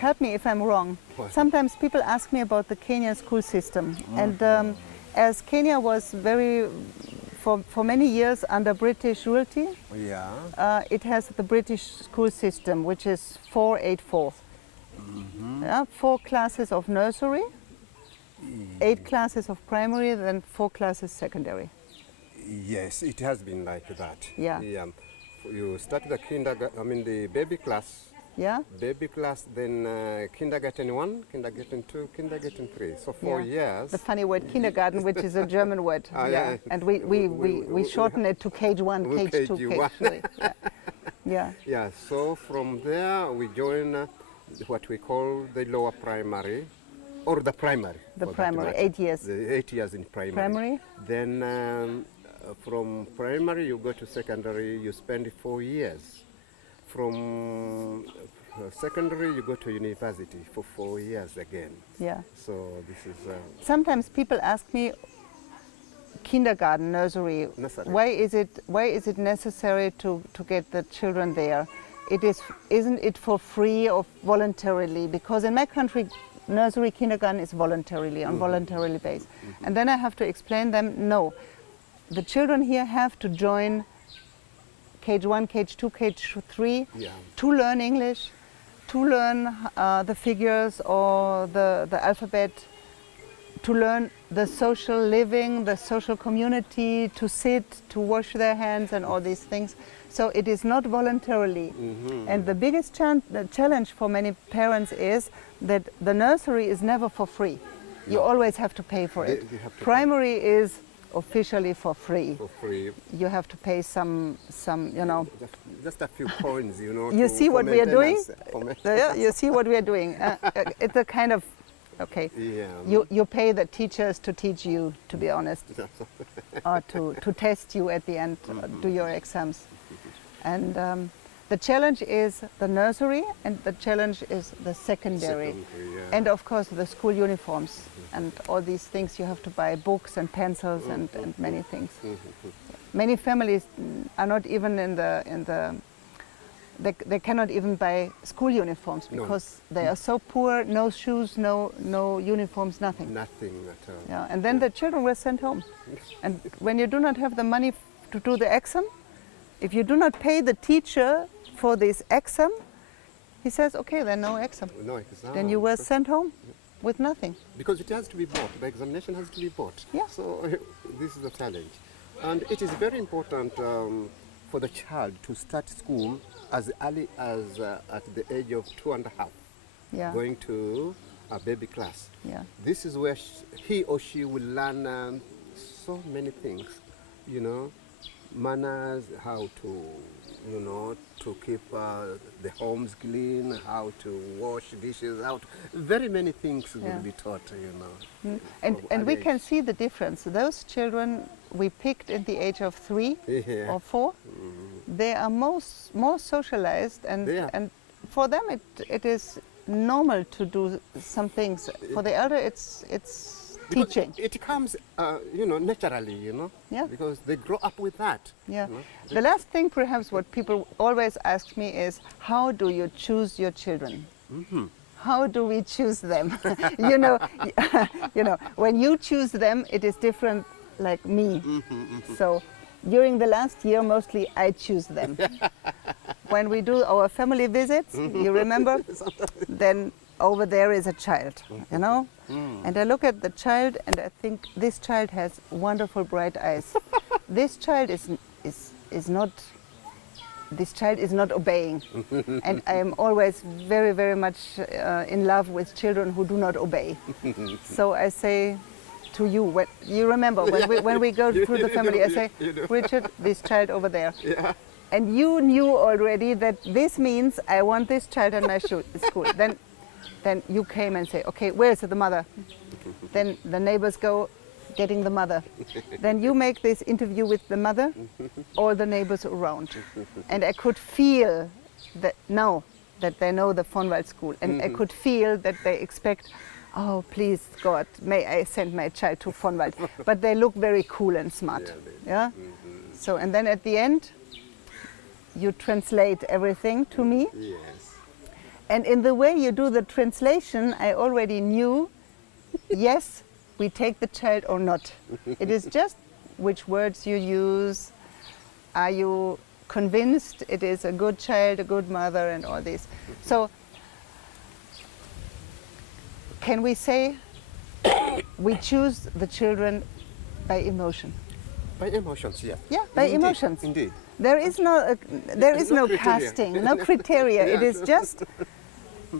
help me if I'm wrong. What? Sometimes people ask me about the Kenyan school system, and as Kenya was for many years under British rulety, Yeah. it has the British school system, which is 4-8-4. Yeah, 4 classes of nursery, 8 classes of primary, then 4 classes secondary. Yes, it has been like that. Yeah. You start the kindergarten, the baby class. Yeah. Baby class, then kindergarten 1, kindergarten 2, kindergarten 3. So 4 years. The funny word kindergarten, which is a German word. Yeah. And we shorten it to KG1, KG2, KG3. Yeah. Yeah, so from there we join what we call the lower primary, or the primary. The primary, 8 years. The 8 years in primary. Then from primary you go to secondary, you spend 4 years. From secondary you go to university for 4 years again. Yeah. So this is... Sometimes people ask me, kindergarten, nursery, why is it necessary to get the children there? Isn't it for free or voluntarily? Because in my country, nursery, kindergarten is voluntarily, on voluntarily base. And then I have to explain them, no, the children here have to join KG1, KG2, KG3 to learn English, to learn the figures or the alphabet, to learn the social living, the social community, to sit, to wash their hands and all these things. So it is not voluntarily. And the biggest challenge for many parents is that the nursery is never for free. You always have to pay for it. Primary is officially for free. For free. You have to pay some, you know. Just a few coins, you know. You see what we are doing? Yeah, you see what we are doing? It's a kind of, okay. Yeah. You pay the teachers to teach you, to be honest, or to test you at the end, do your exams. And the challenge is the nursery, and the challenge is the secondary. And of course the school uniforms and all these things. You have to buy books and pencils and many things. Many families are not even they cannot even buy school uniforms because they are so poor, no shoes, no uniforms, nothing. Nothing at all. Yeah, and then the children were sent home. And when you do not have the money to do the exam, if you do not pay the teacher for this exam, he says, okay, then no exam. No exam. Then you were sent home with nothing. Because it has to be bought. The examination has to be bought. Yeah. So this is a challenge. And it is very important for the child to start school as early as at the age of 2.5, going to a baby class. Yeah. This is where he or she will learn so many things, you know, manners, how to, you know, to keep the homes clean, how to wash dishes, very many things will be taught, you know. And we can see the difference. Those children we picked in the age of 3 or 4, they are more socialized, and for them it is normal to do some things. For the elder, it's teaching. It comes, you know, naturally, you know, because they grow up with that. Yeah. You know? The last thing, perhaps, what people always ask me is, how do you choose your children? How do we choose them? you know, when you choose them, it is different, like me. So, during the last year, mostly I choose them. When we do our family visits, you remember, then over there is a child, you know, and I look at the child and I think this child has wonderful bright eyes. This child is not obeying, and I am always very, very much in love with children who do not obey. So I say to you, you remember when we go through the family, I say, Richard, this child over there. And you knew already that this means I want this child in my school. Then you came and say, okay, where is the mother? Then the neighbors go getting the mother. Then you make this interview with the mother, all the neighbors around. And I could feel that now that they know the Vonwald School, and I could feel that they expect, oh, please, God, may I send my child to Vonwald. But they look very cool and smart. Yeah? So, and then at the end, you translate everything to me. Yes. And in the way you do the translation, I already knew, yes, we take the child or not. It is just which words you use. Are you convinced it is a good child, a good mother, and all this? So, can we say we choose the children by emotion? By emotions, yeah. Yeah, by Indeed, emotions. Indeed. There is no criteria. casting, no criteria. It is just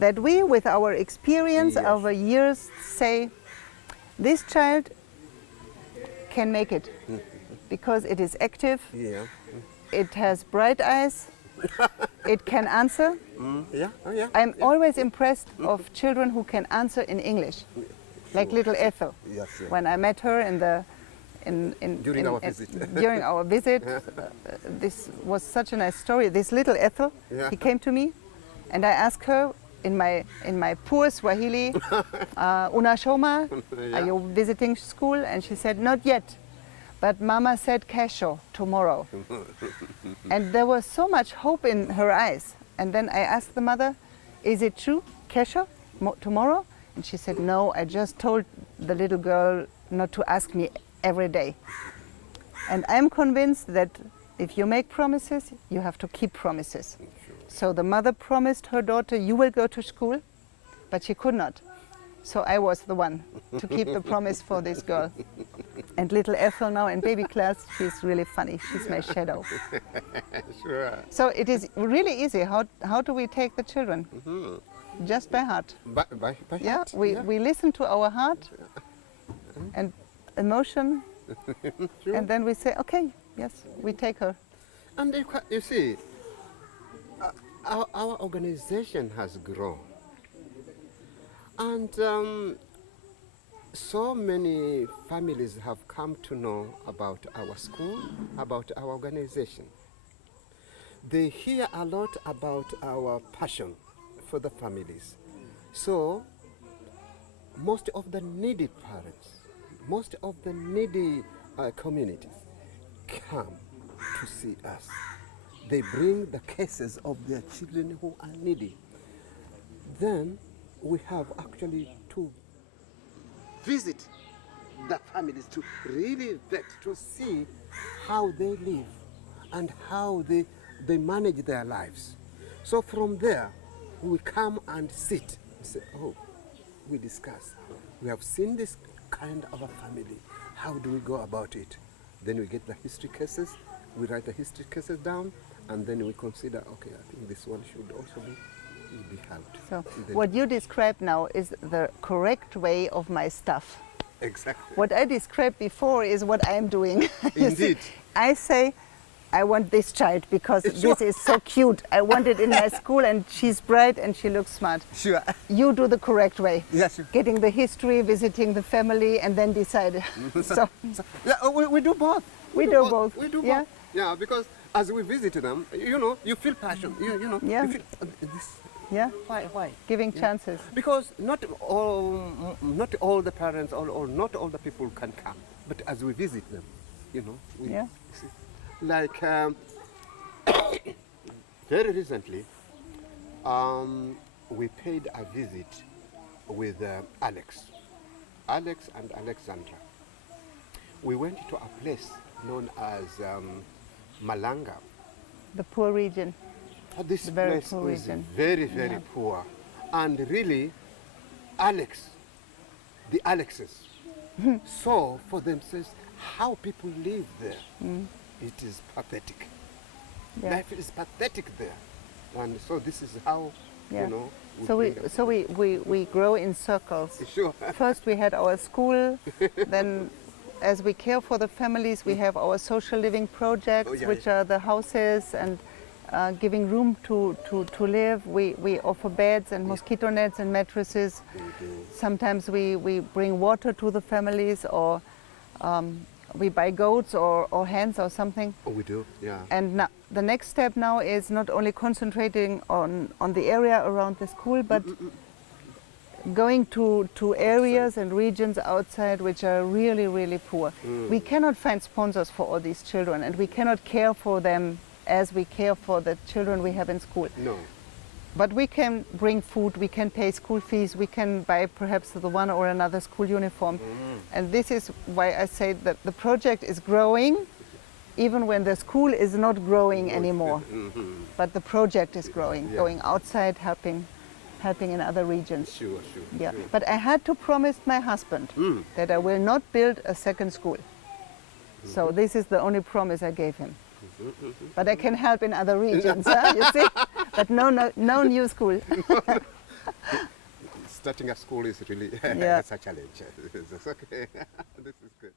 that we, with our experience, Yes. our years, say this child can make it because it is active, Yeah. it has bright eyes, it can answer. Yeah. Oh, yeah. I'm always impressed of children who can answer in English, like little Ethel. Yes. Yeah. When I met her in the During our visit. during our visit, this was such a nice story. This little Ethel, Yeah. he came to me, and I asked her in my poor Swahili, unashoma, Yeah. are you visiting school? And she said, not yet, but Mama said kesho, tomorrow. And there was so much hope in her eyes. And then I asked the mother, is it true, kesho, tomorrow? And she said, no, I just told the little girl not to ask me every day. And I'm convinced that if you make promises, you have to keep promises. So the mother promised her daughter, you will go to school, but she could not. So I was the one to keep the promise for this girl. And little Ethel now in baby class, she's really funny. She's my shadow. Sure. So it is really easy. How do we take the children? Just by heart. By Yeah, heart, we listen to our heart and emotion, Sure. and then we say, okay, yes, we take her. And you see, our organization has grown. And so many families have come to know about our school, about our organization. They hear a lot about our passion for the families. So most of the needy parents, most of the needy communities come to see us. They bring the cases of their children who are needy. Then we have actually to visit the families to really vet, to see how they live and how they manage their lives. So from there, we come and sit and say, oh, we discuss. We have seen this kind of a family. How do we go about it? Then we get the history cases, we write the history cases down, and then we consider, okay, I think this one should also be helped. So Then- what you describe now is the correct way of my stuff. Exactly. What I described before is what I'm doing. You see, Indeed. I say, I want this child because this is so cute. I want it in my school and she's bright and she looks smart. Sure. You do the correct way. Yes. Getting the history, visiting the family, and then decide. So Yeah, we do both. We do both. We do Yeah. both. Yeah, because as we visit them, you know, you feel passion. You know, Yeah. you feel this. yeah, Why? giving chances. Because not all the parents or not all the people can come. But as we visit them, you know, we Yeah. see. Like very recently, we paid a visit with Alex and Alexandra. We went to a place known as Malanga. The poor region. This The very place poor is region. very, very Yeah. poor. And really, the Alexes, saw for themselves how people live there. It is pathetic. Yeah. Life is pathetic there. And so this is how, Yeah. you know. So we grow in circles. Sure. First we had our school, then as we care for the families, we have our social living projects, Oh, yeah, which yeah. are the houses and giving room to live. We offer beds and mosquito nets and mattresses. Sometimes we bring water to the families, or we buy goats or hens or something. Oh, we do, yeah. And now, the next step now is not only concentrating on the area around the school, but going to areas and regions outside which are really, really poor. We cannot find sponsors for all these children, and we cannot care for them as we care for the children we have in school. No. But we can bring food, we can pay school fees, we can buy perhaps the one or another school uniform. And this is why I say that the project is growing, even when the school is not growing anymore. But the project is growing, going outside, helping in other regions. Sure. Yeah. But I had to promise my husband that I will not build a second school. So this is the only promise I gave him. But I can help in other regions, huh, you see? But no new school. Starting a school is really Yeah. a challenge. It's okay. This is good.